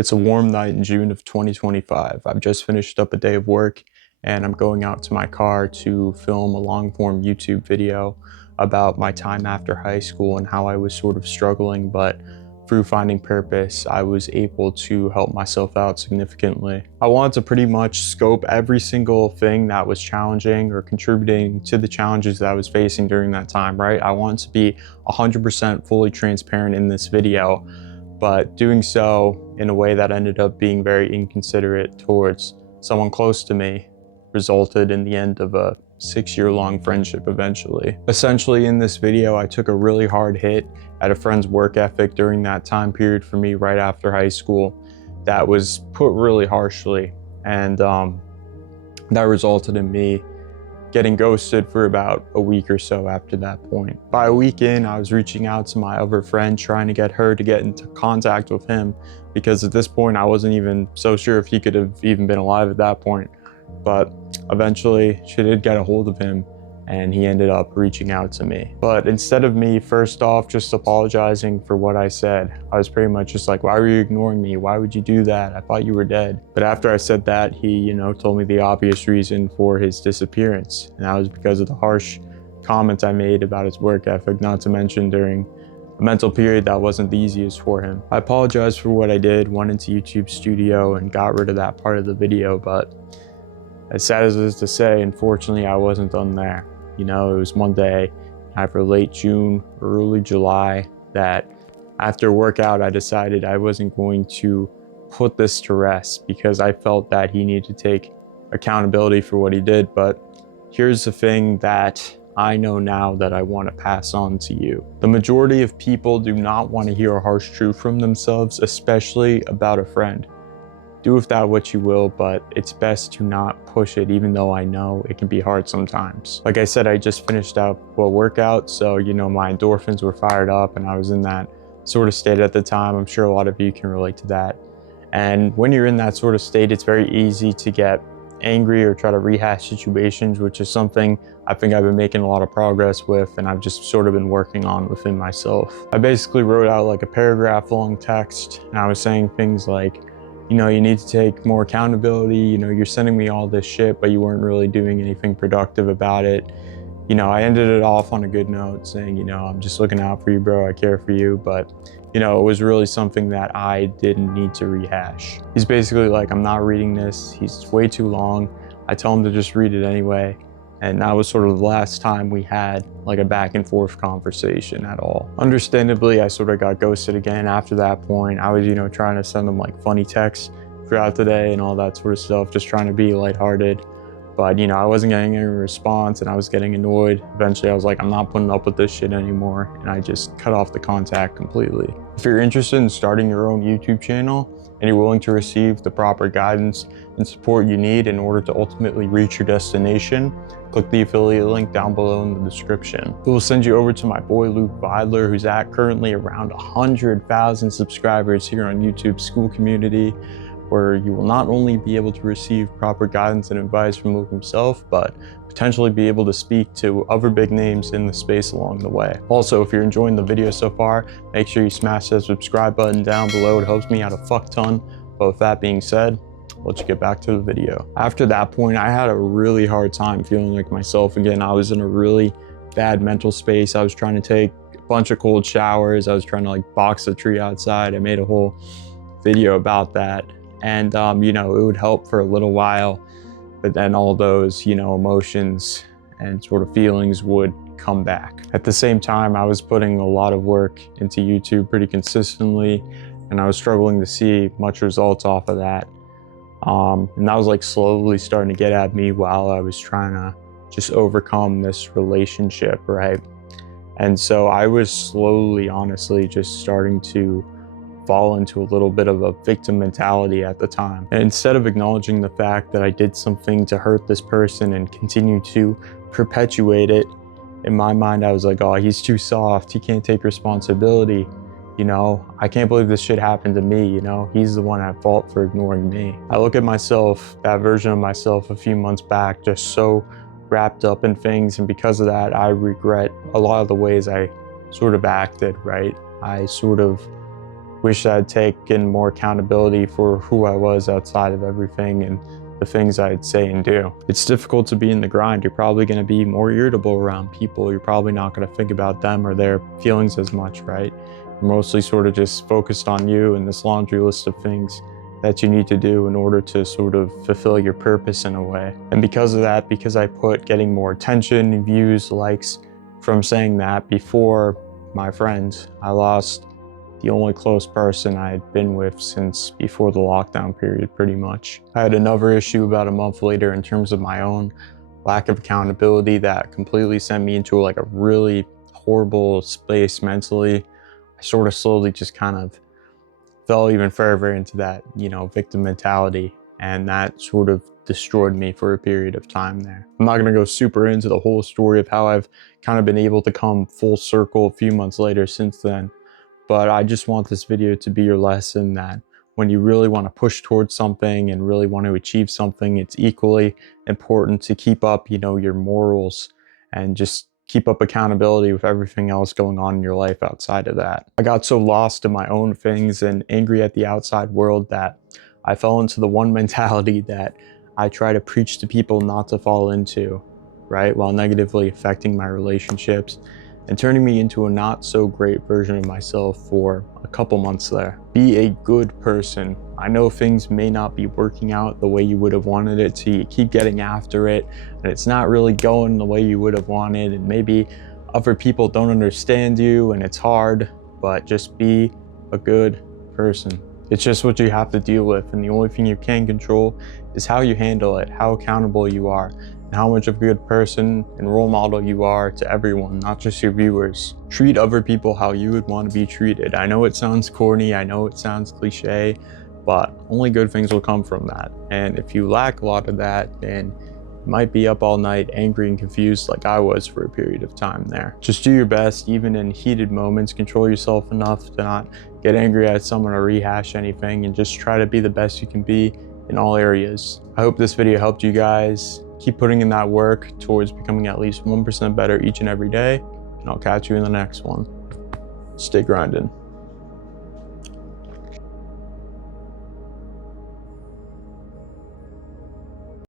It's a warm night in June of 2025. I've just finished up a day of work and I'm going out to my car to film a long-form YouTube video about my time after high school and how I was sort of struggling, but through finding purpose, I was able to help myself out significantly. I wanted to pretty much scope every single thing that was challenging or contributing to the challenges that I was facing during that time, right? I wanted to be 100% fully transparent in this video, but doing so in a way that ended up being very inconsiderate towards someone close to me resulted in the end of a 6-year-long friendship eventually. Essentially, in this video, I took a really hard hit at a friend's work ethic during that time period for me right after high school that was put really harshly, and that resulted in me getting ghosted for about a week or so after that point. By a week in, I was reaching out to my other friend, trying to get her to get into contact with him, because at this point, I wasn't even so sure if he could have even been alive at that point. But eventually, she did get a hold of him, and he ended up reaching out to me. But instead of me, first off, just apologizing for what I said, I was pretty much just like, why were you ignoring me? Why would you do that? I thought you were dead. But after I said that, he, told me the obvious reason for his disappearance. And that was because of the harsh comments I made about his work ethic, not to mention during a mental period that wasn't the easiest for him. I apologized for what I did, went into YouTube Studio and got rid of that part of the video, but as sad as it is to say, unfortunately, I wasn't done there. It was one day, either late June or early July, that after a workout, I decided I wasn't going to put this to rest because I felt that he needed to take accountability for what he did. But here's the thing that I know now that I want to pass on to you. The majority of people do not want to hear a harsh truth from themselves, especially about a friend. Do with that what you will, but it's best to not push it, even though I know it can be hard sometimes. Like I said, I just finished up a workout, so my endorphins were fired up and I was in that sort of state at the time. I'm sure a lot of you can relate to that. And when you're in that sort of state, it's very easy to get angry or try to rehash situations, which is something I think I've been making a lot of progress with, and I've just sort of been working on within myself. I basically wrote out like a paragraph long text, and I was saying things like, you need to take more accountability. You're sending me all this shit, but you weren't really doing anything productive about it. I ended it off on a good note saying, I'm just looking out for you, bro. I care for you. But, it was really something that I didn't need to rehash. He's basically like, I'm not reading this. He's way too long. I tell him to just read it anyway. And that was sort of the last time we had like a back and forth conversation at all. Understandably, I sort of got ghosted again after that point. I was, trying to send him like funny texts throughout the day and all that sort of stuff, just trying to be lighthearted. But, I wasn't getting any response and I was getting annoyed. Eventually, I was like, I'm not putting up with this shit anymore. And I just cut off the contact completely. If you're interested in starting your own YouTube channel and you're willing to receive the proper guidance and support you need in order to ultimately reach your destination, click the affiliate link down below in the description. It will send you over to my boy Luke Vidler, who's at currently around 100,000 subscribers here on YouTube School community, where you will not only be able to receive proper guidance and advice from Luke himself, but potentially be able to speak to other big names in the space along the way. Also, if you're enjoying the video so far, make sure you smash that subscribe button down below. It helps me out a fuck ton. But with that being said, let's get back to the video. After that point, I had a really hard time feeling like myself again. I was in a really bad mental space. I was trying to take a bunch of cold showers. I was trying to like box a tree outside. I made a whole video about that. And, it would help for a little while, but then all those, emotions and sort of feelings would come back. At the same time, I was putting a lot of work into YouTube pretty consistently, and I was struggling to see much results off of that. And that was like slowly starting to get at me while I was trying to just overcome this relationship, right? And so I was slowly, honestly, just starting to fall into a little bit of a victim mentality at the time. And instead of acknowledging the fact that I did something to hurt this person and continue to perpetuate it, in my mind, I was like, oh, he's too soft. He can't take responsibility. I can't believe this shit happened to me. He's the one at fault for ignoring me. I look at myself, that version of myself a few months back, just so wrapped up in things. And because of that, I regret a lot of the ways I sort of acted, right? I sort of wish I'd taken more accountability for who I was outside of everything and the things I'd say and do. It's difficult to be in the grind. You're probably going to be more irritable around people. You're probably not going to think about them or their feelings as much, right? You're mostly sort of just focused on you and this laundry list of things that you need to do in order to sort of fulfill your purpose in a way. And because of that, because I put getting more attention, views, likes from saying that before my friends, I lost the only close person I had been with since before the lockdown period, pretty much. I had another issue about a month later in terms of my own lack of accountability that completely sent me into like a really horrible space mentally. I sort of slowly just kind of fell even further into that, victim mentality, and that sort of destroyed me for a period of time there. I'm not gonna go super into the whole story of how I've kind of been able to come full circle a few months later since then, but I just want this video to be your lesson that when you really want to push towards something and really want to achieve something, it's equally important to keep up, your morals and just keep up accountability with everything else going on in your life outside of that. I got so lost in my own things and angry at the outside world that I fell into the one mentality that I try to preach to people not to fall into, right? While negatively affecting my relationships and turning me into a not so great version of myself for a couple months there. Be a good person. I know things may not be working out the way you would have wanted it to. You keep getting after it and it's not really going the way you would have wanted, and maybe other people don't understand you and it's hard, but just be a good person. It's just what you have to deal with, and the only thing you can control is how you handle it, how accountable you are, and how much of a good person and role model you are to everyone, not just your viewers. Treat other people how you would want to be treated. I know it sounds corny, I know it sounds cliche, but only good things will come from that. And if you lack a lot of that, then you might be up all night angry and confused like I was for a period of time there. Just do your best, even in heated moments. Control yourself enough to not get angry at someone or rehash anything, and just try to be the best you can be in all areas. I hope this video helped you guys. Keep putting in that work towards becoming at least 1% better each and every day, and I'll catch you in the next one. Stay grinding.